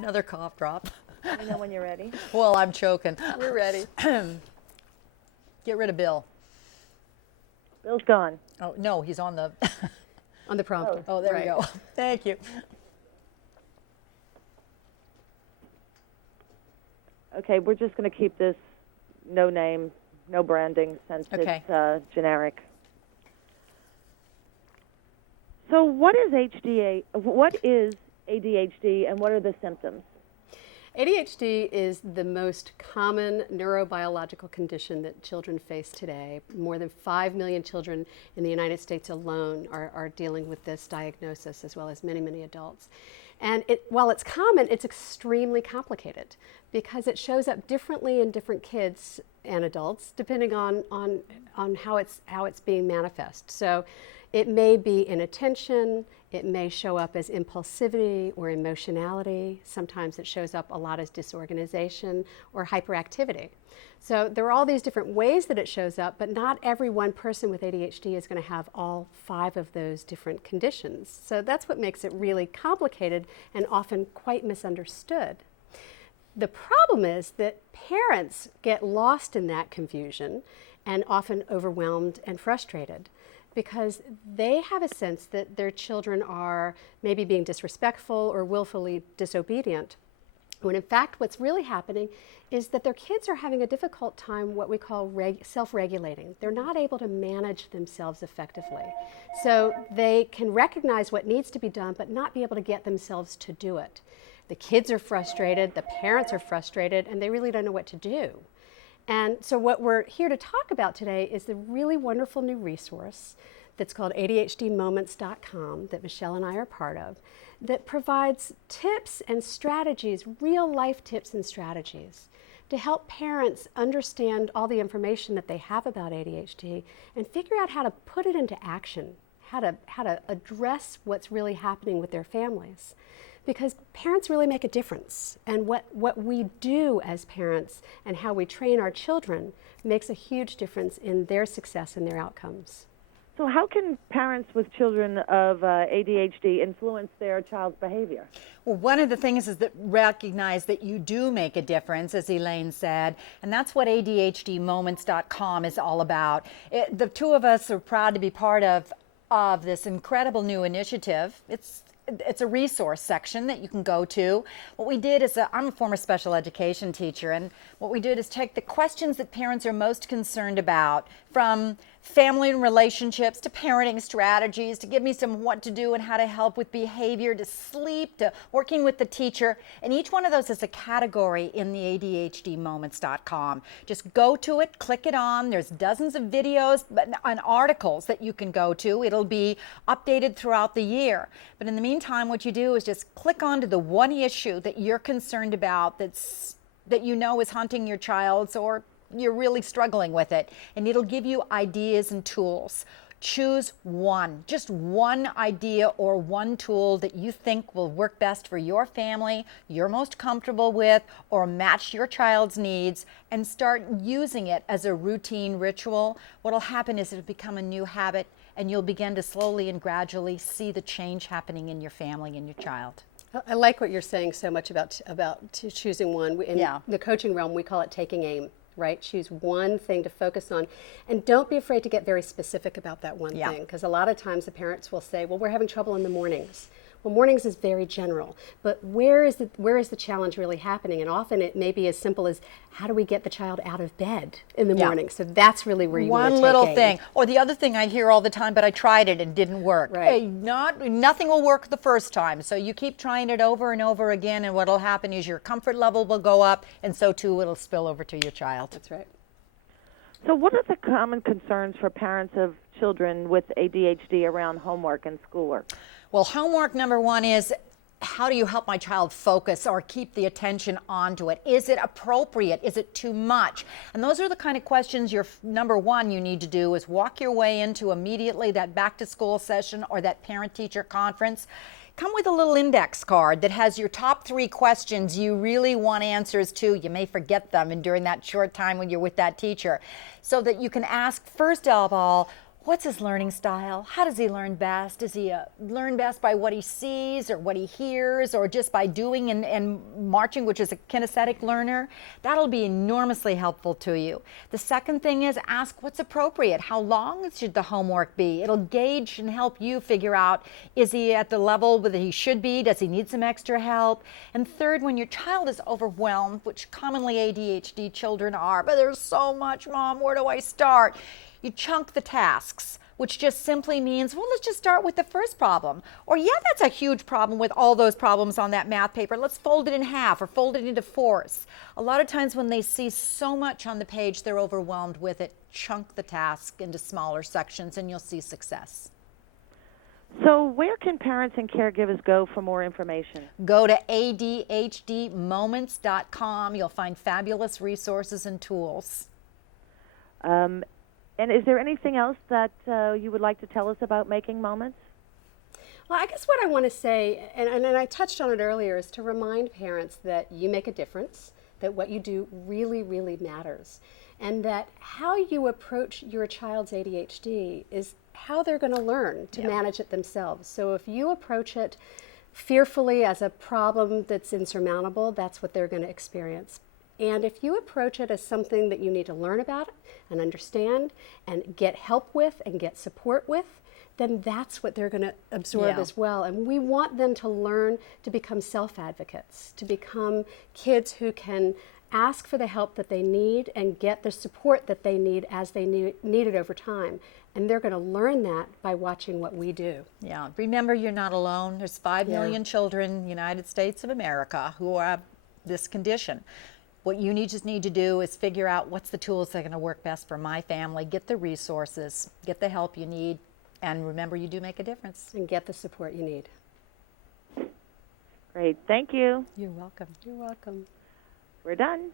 Another cough drop. Let me know when you're ready. Well, I'm choking. We're ready. Get rid of Bill. Bill's gone. Oh, no, he's on the... On the prompter. Oh, there we go. Thank you. Okay, we're just going to keep this no name, no branding, since it's generic. So what is ADHD, and what are the symptoms? ADHD is the most common neurobiological condition that children face today. More than 5 million children in the United States alone are dealing with this diagnosis, as well as many, many adults. And while it's common, it's extremely complicated because it shows up differently in different kids and adults, depending on how it's being manifest. So it may be inattention, it may show up as impulsivity or emotionality. Sometimes it shows up a lot as disorganization or hyperactivity. So there are all these different ways that it shows up, but not every one person with ADHD is going to have all 5 of those different conditions. So that's what makes it really complicated and often quite misunderstood. The problem is that parents get lost in that confusion and often overwhelmed and frustrated, because they have a sense that their children are maybe being disrespectful or willfully disobedient, when in fact what's really happening is that their kids are having a difficult time what we call self-regulating. They're not able to manage themselves effectively. So they can recognize what needs to be done but not be able to get themselves to do it. The kids are frustrated, the parents are frustrated, and they really don't know what to do. And so what we're here to talk about today is the really wonderful new resource that's called ADHDmoments.com that Michele and I are part of, that provides tips and strategies, real life tips and strategies to help parents understand all the information that they have about ADHD and figure out how to put it into action, how to address what's really happening with their families. Because parents really make a difference, and what we do as parents and how we train our children makes a huge difference in their success and their outcomes. So how can parents with children of ADHD influence their child's behavior? Well, one of the things is that recognize that you do make a difference, as Elaine said, and that's what ADHDmoments.com is all about. The two of us are proud to be part of this incredible new initiative. It's a resource section that you can go to. What we did is, I'm a former special education teacher, and what we did is take the questions that parents are most concerned about, from family and relationships to parenting strategies, to give me some what to do and how to help with behavior, to sleep, to working with the teacher. And each one of those is a category in the ADHDmoments.com. Just go to it, click it on. There's dozens of videos and articles that you can go to. It'll be updated throughout the year. But in the meantime, what you do is just click onto the one issue that you're concerned about, that you know is haunting your child's, or you're really struggling with it, and it'll give you ideas and tools. Choose one, just one idea or one tool that you think will work best for your family, you're most comfortable with, or match your child's needs, and start using it as a routine ritual. What'll happen is it'll become a new habit, and you'll begin to slowly and gradually see the change happening in your family and your child. I like what you're saying so much about choosing one. In the coaching realm, we call it taking aim. Right? Choose one thing to focus on, and don't be afraid to get very specific about that one thing, because a lot of times the parents will say, well, we're having trouble in the mornings. Well, mornings is very general, but where is the challenge really happening? And often it may be as simple as, how do we get the child out of bed in the morning? So that's really where you want to take one little aim. thing. Or the other thing I hear all the time, but I tried it and didn't work. Right. Nothing will work the first time, so you keep trying it over and over again, and what'll happen is your comfort level will go up, and so too it'll spill over to your child. That's right. So what are the common concerns for parents of children with ADHD around homework and schoolwork? Well, homework number one is, how do you help my child focus or keep the attention onto it? Is it appropriate? Is it too much? And those are the kind of questions number one you need to do, is walk your way into immediately that back to school session or that parent teacher conference. Come with a little index card that has your top 3 questions you really want answers to. You may forget them and during that short time when you're with that teacher, so that you can ask, first of all, What's his learning style? How does he learn best? Does he learn best by what he sees or what he hears or just by doing and marching, which is a kinesthetic learner? That'll be enormously helpful to you. The second thing is ask what's appropriate. How long should the homework be? It'll gauge and help you figure out, is he at the level that he should be? Does he need some extra help? And third, when your child is overwhelmed, which commonly ADHD children are, but there's so much, Mom, where do I start? You chunk the tasks, which just simply means, well, let's just start with the first problem. Or, yeah, that's a huge problem with all those problems on that math paper. Let's fold it in half or fold it into fourths. A lot of times when they see so much on the page, they're overwhelmed with it. Chunk the task into smaller sections and you'll see success. So where can parents and caregivers go for more information? Go to ADHDmoments.com. You'll find fabulous resources and tools. And is there anything else that you would like to tell us about Making Moments? Well, I guess what I want to say, and I touched on it earlier, is to remind parents that you make a difference, that what you do really, really matters, and that how you approach your child's ADHD is how they're going to learn to manage it themselves. So if you approach it fearfully as a problem that's insurmountable, that's what they're going to experience. And if you approach it as something that you need to learn about and understand and get help with and get support with, then that's what they're going to absorb as well. And we want them to learn to become self-advocates, to become kids who can ask for the help that they need and get the support that they need as they need it over time. And they're going to learn that by watching what we do. Yeah, remember, you're not alone. There's 5 million children in the United States of America who have this condition. What you just need to do is figure out what's the tools that are going to work best for my family, get the resources, get the help you need, and remember, you do make a difference. And get the support you need. Great. Thank you. You're welcome. You're welcome. We're done.